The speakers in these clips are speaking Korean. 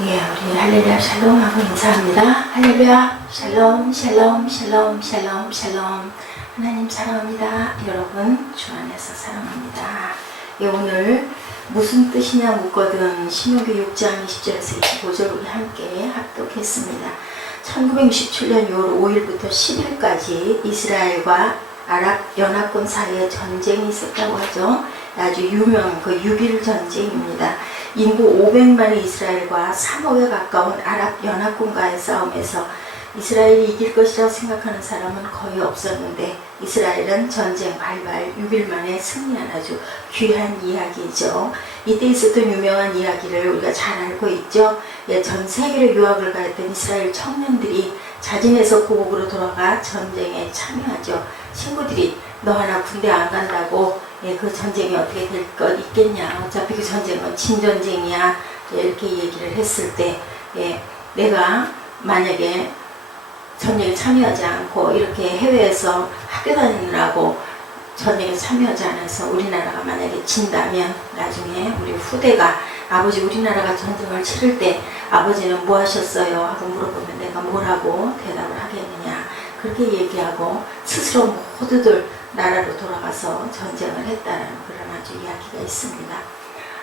예, 우리 할렐루야 샬롬 하고 인사합니다. 할렐루야 샬롬 샬롬 샬롬 샬롬 샬롬. 하나님 사랑합니다. 여러분 주 안에서 사랑합니다. 예, 오늘 무슨 뜻이냐 묻거든 신명기 6장 20절에서 25절 우리 함께 합독했습니다. 1967년 6월 5일부터 10일까지 이스라엘과 아랍 연합군 사이에 전쟁이 있었다고 하죠. 아주 유명한 그 6.1 전쟁입니다. 인구 500만의 이스라엘과 3억에 가까운 아랍 연합군과의 싸움에서 이스라엘이 이길 것이라고 생각하는 사람은 거의 없었는데 이스라엘은 전쟁 발발 6일 만에 승리한 아주 귀한 이야기죠. 이때 있었던 유명한 이야기를 우리가 잘 알고 있죠. 예, 전 세계로 유학을 가했던 이스라엘 청년들이 자진해서 고국으로 돌아가 전쟁에 참여하죠. 친구들이 너 하나 군대 안 간다고 예, 그 전쟁이 어떻게 될 것 있겠냐, 어차피 그 전쟁은 진전쟁이야, 예, 이렇게 얘기를 했을 때 예, 내가 만약에 전쟁에 참여하지 않고 이렇게 해외에서 학교 다니느라고 전쟁에 참여하지 않아서 우리나라가 만약에 진다면 나중에 우리 후대가 아버지 우리나라가 전쟁을 치를 때 아버지는 뭐 하셨어요? 하고 물어보면 내가 뭐라고 대답을 하겠느냐, 그렇게 얘기하고 스스로 모두들 나라로 돌아가서 전쟁을 했다는 그런 아주 이야기가 있습니다.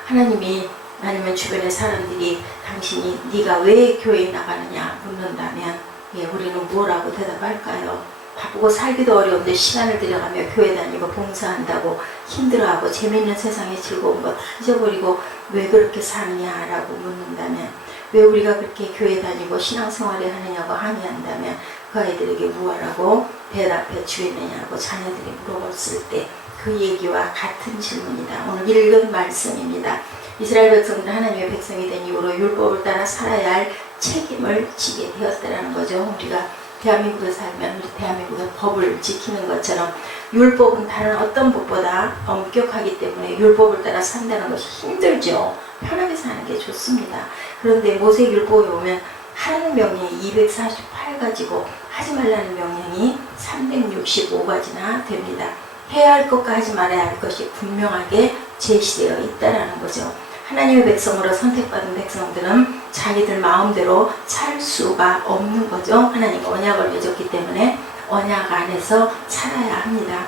하나님이 아니면 주변의 사람들이 당신이 네가 왜 교회에 나가느냐 묻는다면 예, 우리는 뭐라고 대답할까요? 바쁘고 살기도 어려운데 시간을 들여가며 교회 다니고 봉사한다고 힘들어하고 재미있는 세상의 즐거운 거 다 잊어버리고 왜 그렇게 사느냐라고 묻는다면, 왜 우리가 그렇게 교회 다니고 신앙생활을 하느냐고 항의한다면 그 아이들에게 무엇라고 대답해 주겠느냐고 자녀들이 물어봤을 때 그 얘기와 같은 질문이다. 오늘 읽은 말씀입니다. 이스라엘 백성들은 하나님의 백성이 된 이후로 율법을 따라 살아야 할 책임을 지게 되었다는 거죠. 우리가 대한민국에 살면 우리 대한민국의 법을 지키는 것처럼 율법은 다른 어떤 법보다 엄격하기 때문에 율법을 따라 산다는 것이 힘들죠. 편하게 사는 게 좋습니다. 그런데 모세 율법에 보면 하라는 명령이 248가지고 하지 말라는 명령이 365가지나 됩니다. 해야 할 것과 하지 말아야 할 것이 분명하게 제시되어 있다는 거죠. 하나님의 백성으로 선택받은 백성들은 자기들 마음대로 살 수가 없는 거죠. 하나님과 언약을 맺었기 때문에 언약 안에서 살아야 합니다.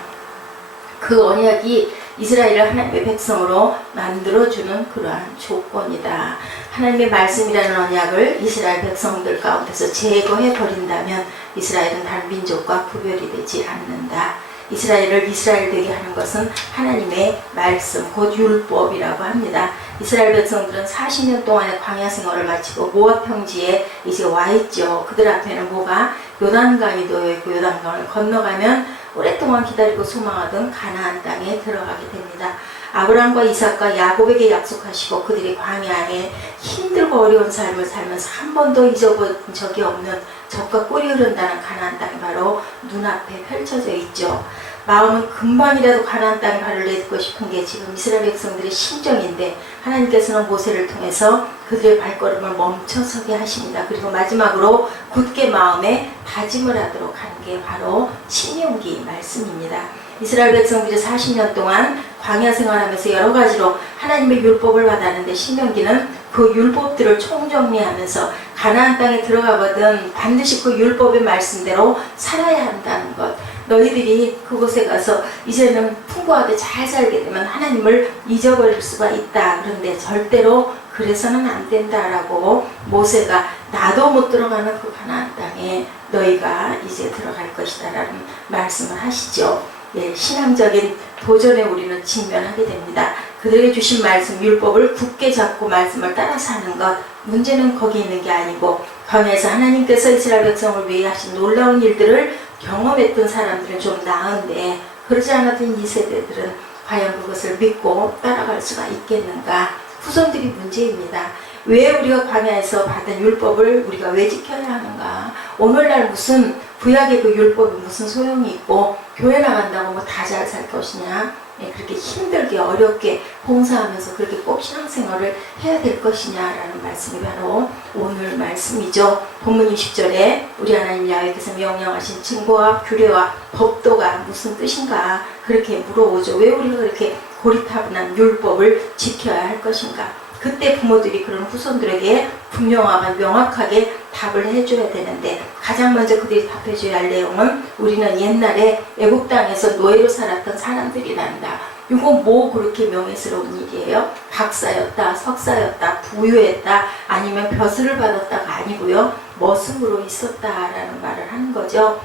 그 언약이 이스라엘을 하나님의 백성으로 만들어주는 그러한 조건이다. 하나님의 말씀이라는 언약을 이스라엘 백성들 가운데서 제거해 버린다면 이스라엘은 다른 민족과 구별이 되지 않는다. 이스라엘을 이스라엘 되게 하는 것은 하나님의 말씀, 곧 율법이라고 합니다. 이스라엘 백성들은 40년 동안의 광야 생활을 마치고 모압 평지에 이제 와 있죠. 그들 앞에는 뭐가 요단강이 놓여 있고 요단강을 건너가면 오랫동안 기다리고 소망하던 가나안 땅에 들어가게 됩니다. 아브라함과 이삭과 야곱에게 약속하시고 그들이 광야에 힘들고 어려운 삶을 살면서 한 번도 잊어본 적이 없는 젖과 꿀이 흐른다는 가나안 땅이 바로 눈앞에 펼쳐져 있죠. 마음은 금방이라도 가나안 땅에 발을 내딛고 싶은 게 지금 이스라엘 백성들의 심정인데 하나님께서는 모세를 통해서 그들의 발걸음을 멈춰서게 하십니다. 그리고 마지막으로 굳게 마음에 다짐을 하도록 하는 게 바로 신명기 말씀입니다. 이스라엘 백성들이 40년 동안 광야 생활하면서 여러 가지로 하나님의 율법을 받았는데 신명기는 그 율법들을 총정리하면서 가나안 땅에 들어가거든 반드시 그 율법의 말씀대로 살아야 한다는 것, 너희들이 그곳에 가서 이제는 풍부하게 잘 살게 되면 하나님을 잊어버릴 수가 있다. 그런데 절대로 그래서는 안 된다라고 모세가 나도 못 들어가는 그 가나안 땅에 너희가 이제 들어갈 것이다 라는 말씀을 하시죠. 예, 신앙적인 도전에 우리는 직면하게 됩니다. 그들에게 주신 말씀, 율법을 굳게 잡고 말씀을 따라 사는 것, 문제는 거기 있는 게 아니고 광야에서 하나님께서 이스라엘 백성을 위해 하신 놀라운 일들을 경험했던 사람들은 좀 나은데 그러지 않았던 이 세대들은 과연 그것을 믿고 따라갈 수가 있겠는가? 후손들이 문제입니다. 왜 우리가 광야에서 받은 율법을 우리가 왜 지켜야 하는가? 오늘날 무슨 구약의 그 율법이 무슨 소용이 있고 교회 나간다고 뭐 다 잘 살 것이냐? 예, 그렇게 힘들게 어렵게 봉사하면서 그렇게 꼭 신앙생활을 해야 될 것이냐라는 말씀이 바로 오늘 말씀이죠. 본문 20절에 우리 하나님 야훼께서 명령하신 증거와 규례와 법도가 무슨 뜻인가 그렇게 물어오죠. 왜 우리가 그렇게 고리타분한 율법을 지켜야 할 것인가? 그때 부모들이 그런 후손들에게 명확하게 답을 해줘야 되는데, 가장 먼저 그들이 답해줘야 할 내용은 우리는 옛날에 애국 땅에서 노예로 살았던 사람들이란다. 이거 뭐 그렇게 명예스러운 일이에요? 박사였다, 석사였다, 부유했다, 아니면 벼슬을 받았다가 아니고요, 머슴으로 있었다라는 말을 하는 거죠.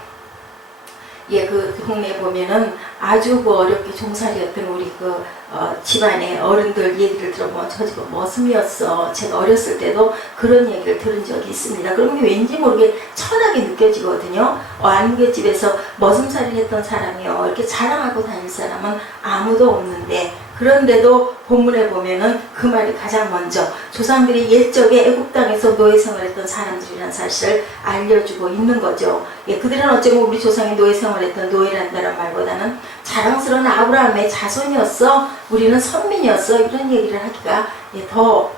예, 그 동네에 보면은 아주 어렵게 종살이였던 우리 집안의 어른들 얘기를 들어보면 저 집은 머슴이었어. 제가 어렸을 때도 그런 얘기를 들은 적이 있습니다. 그러면 왠지 모르게 천하게 느껴지거든요. 안개 집에서 머슴살이를 했던 사람이요, 이렇게 자랑하고 다닐 사람은 아무도 없는데, 그런데도 본문에 보면은 그 말이 가장 먼저 조상들이 옛적에 애국 땅에서 노예 생활했던 사람들이라는 사실을 알려주고 있는 거죠. 예, 그들은 어쩌면 우리 조상이 노예 생활했던 노예란다는 말보다는 자랑스러운 아브라함의 자손이었어, 우리는 선민이었어, 이런 얘기를 하기가 더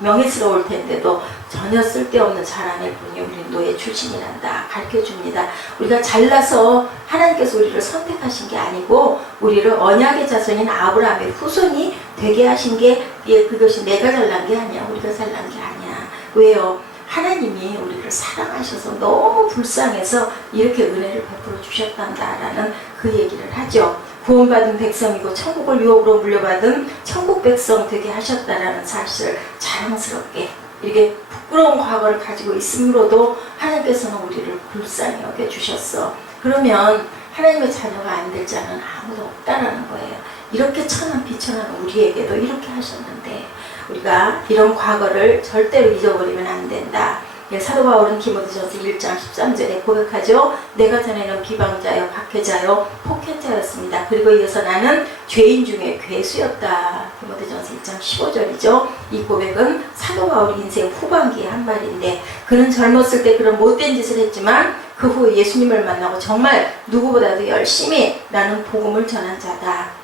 명예스러울 텐데도 전혀 쓸데없는 자랑일 뿐이 우리는 노예 출신이란다 가르쳐줍니다. 우리가 잘나서 하나님께서 우리를 선택하신 게 아니고 우리를 언약의 자손인 아브라함의 후손이 되게 하신 게, 그것이 내가 잘난 게 아니야, 우리가 잘난 게 아니야. 왜요? 하나님이 우리를 사랑하셔서 너무 불쌍해서 이렇게 은혜를 베풀어 주셨단다라는 그 얘기를 하죠. 구원받은 백성이고 천국을 유업으로 물려받은 천국 백성 되게 하셨다라는 사실을 자랑스럽게, 이렇게 부끄러운 과거를 가지고 있으므로도 하나님께서는 우리를 불쌍히 여겨주셨어. 그러면 하나님의 자녀가 안 될 자는 아무도 없다라는 거예요. 이렇게 천한 비천한 우리에게도 이렇게 하셨는데 우리가 이런 과거를 절대로 잊어버리면 안 된다. 사도 바울은 디모데전서 1장 13절에 고백하죠. 내가 전에는 비방자요, 박해자요, 폭행자였습니다. 그리고 이어서 나는 죄인 중에 괴수였다. 디모데전서 1장 15절이죠. 이 고백은 사도 바울의 인생 후반기에 한 말인데, 그는 젊었을 때 그런 못된 짓을 했지만 그 후에 예수님을 만나고 정말 누구보다도 열심히 나는 복음을 전한 자다.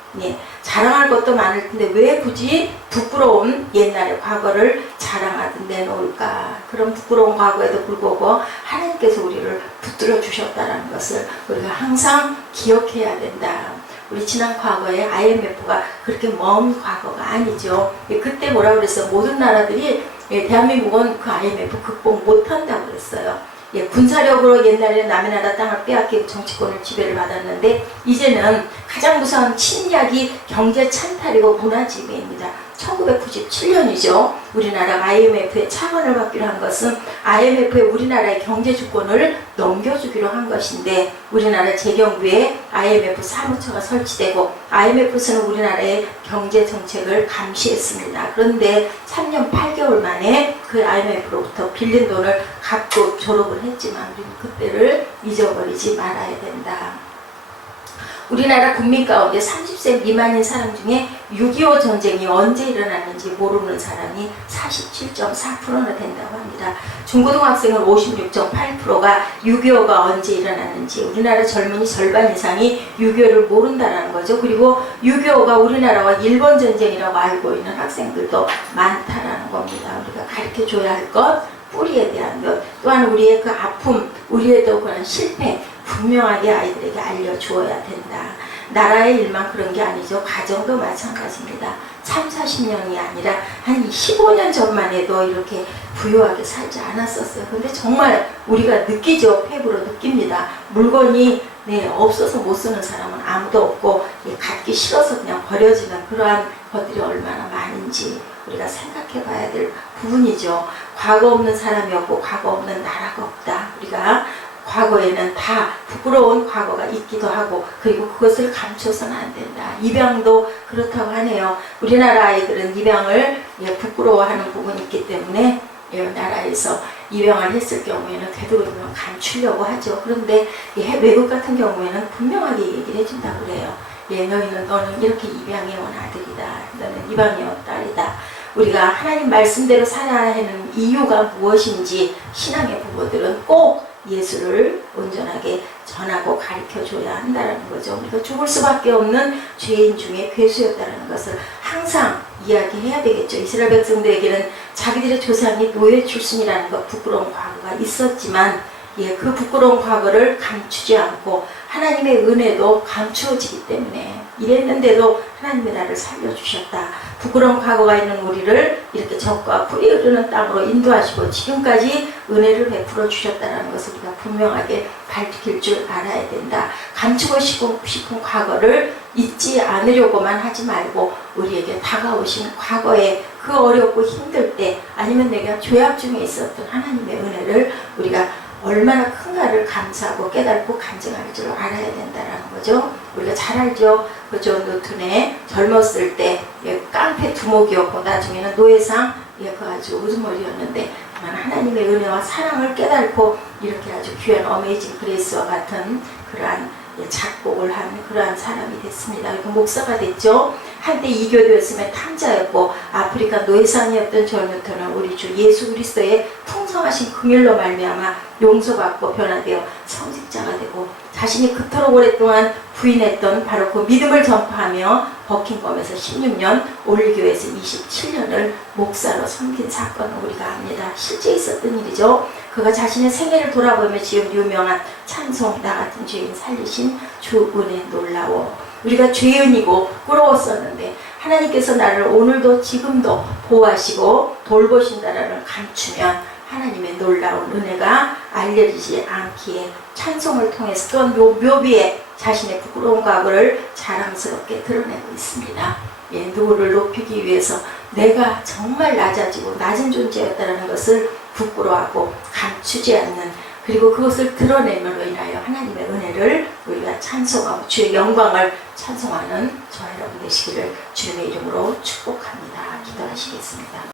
자랑할 것도 많을 텐데 왜 굳이 부끄러운 옛날의 과거를 자랑하듯 내놓을까? 그런 부끄러운 과거에도 불구하고 하나님께서 우리를 붙들어 주셨다는 것을 우리가 항상 기억해야 된다. 우리 지난 과거에 IMF가 그렇게 먼 과거가 아니죠. 그때 뭐라 그랬어요? 모든 나라들이 대한민국은 그 IMF 극복 못한다고 그랬어요. 군사력으로 옛날에 남의 나라 땅을 빼앗기고 정치권을 지배를 받았는데 이제는 가장 무서운 침략이 경제 찬탈이고 문화지배입니다. 1997년이죠. 우리나라가 IMF의 차관을 받기로 한 것은 IMF에 우리나라의 경제 주권을 넘겨주기로 한 것인데, 우리나라 재경부에 IMF 사무처가 설치되고 IMF에서는 우리나라의 경제 정책을 감시했습니다. 그런데 3년 8개월 만에 그 IMF로부터 빌린 돈을 갚고 졸업을 했지만 우리는 그때를 잊어버리지 말아야 된다. 우리나라 국민 가운데 30세 미만인 사람 중에 6.25 전쟁이 언제 일어났는지 모르는 사람이 47.4%나 된다고 합니다. 중고등학생은 56.8%가 6.25가 언제 일어났는지, 우리나라 젊은이 절반 이상이 6.25를 모른다는 거죠. 그리고 6.25가 우리나라와 일본 전쟁이라고 알고 있는 학생들도 많다라는 겁니다. 우리가 가르쳐줘야 할 것, 뿌리에 대한 것, 또한 우리의 그 아픔, 우리의 또 그런 실패, 분명하게 아이들에게 알려주어야 된다. 나라의 일만 그런 게 아니죠. 가정도 마찬가지입니다. 3, 40년이 아니라 한 15년 전만 해도 이렇게 부유하게 살지 않았었어요. 근데 정말 우리가 느끼죠. 팩으로 느낍니다. 물건이 없어서 못 쓰는 사람은 아무도 없고 갖기 싫어서 그냥 버려지는 그러한 것들이 얼마나 많은지 우리가 생각해 봐야 될 부분이죠. 과거 없는 사람이 없고 과거 없는 나라가 없다. 우리가 과거에는 다 부끄러운 과거가 있기도 하고, 그리고 그것을 감춰서는 안 된다. 입양도 그렇다고 하네요. 우리나라 아이들은 입양을 부끄러워하는 부분이 있기 때문에 나라에서 입양을 했을 경우에는 되도록이면 감추려고 하죠. 그런데 외국 같은 경우에는 분명하게 얘기를 해준다고 그래요. 너는 이렇게 입양해온 아들이다. 너는 입양해온 딸이다. 우리가 하나님 말씀대로 살아야 하는 이유가 무엇인지 신앙의 부모들은 꼭 예수를 온전하게 전하고 가르쳐줘야 한다는 거죠. 우리가 죽을 수밖에 없는 죄인 중에 괴수였다는 것을 항상 이야기해야 되겠죠. 이스라엘 백성들에게는 자기들의 조상이 노예 출신이라는 것, 부끄러운 과거가 있었지만 그 부끄러운 과거를 감추지 않고 하나님의 은혜도 감추어지기 때문에 이랬는데도 하나님이 나를 살려주셨다. 부끄러운 과거가 있는 우리를 이렇게 적과 풀이 흐르는 땅으로 인도하시고 지금까지 은혜를 베풀어 주셨다는 것을 우리가 분명하게 밝힐 줄 알아야 된다. 감추고 싶은 과거를 잊지 않으려고만 하지 말고 우리에게 다가오신 과거에 그 어렵고 힘들 때 아니면 내가 죄악 중에 있었던 하나님의 은혜를 우리가 얼마나 큰가를 감사하고 깨닫고 간증할 줄 알아야 된다는 거죠. 우리가 잘 알죠. 그존 노튼의 젊었을 때 깡패 두목이었고 나중에는 노예상 그 아주 우두머리였는데 하나님의 은혜와 사랑을 깨닫고 이렇게 아주 귀한 어메이징 그레이스와 같은 그러한 작곡을 한 그러한 사람이 됐습니다. 그리고 목사가 됐죠. 한때 이교도였으면 탕자였고 아프리카 노예상이었던 존 뉴턴은 우리 주 예수 그리스도의 풍성하신 긍휼로 말미암아 용서받고 변화되어 성직자가 되고 자신이 그토록 오랫동안 부인했던 바로 그 믿음을 전파하며 버킹엄에서 16년 올리교에서 27년을 목사로 섬긴 사건을 우리가 압니다. 실제 있었던 일이죠. 그가 자신의 생애를 돌아보며 지은 유명한 찬송 나 같은 죄인 살리신 주 은혜 놀라워. 우리가 죄인이고 부러웠었는데 하나님께서 나를 오늘도 지금도 보호하시고 돌보신다라는 감추면 하나님의 놀라운 은혜가 알려지지 않기에 찬송을 통해서 또한 묘비에 자신의 부끄러운 과거를 자랑스럽게 드러내고 있습니다. 누구를 높이기 위해서 내가 정말 낮아지고 낮은 존재였다는 것을 부끄러워하고 감추지 않는 그리고 그것을 드러내므로 인하여 하나님의 은혜를 우리가 찬송하고 주의 영광을 찬송하는 저와 여러분 되시기를 주님의 이름으로 축복합니다. 기도하시겠습니다.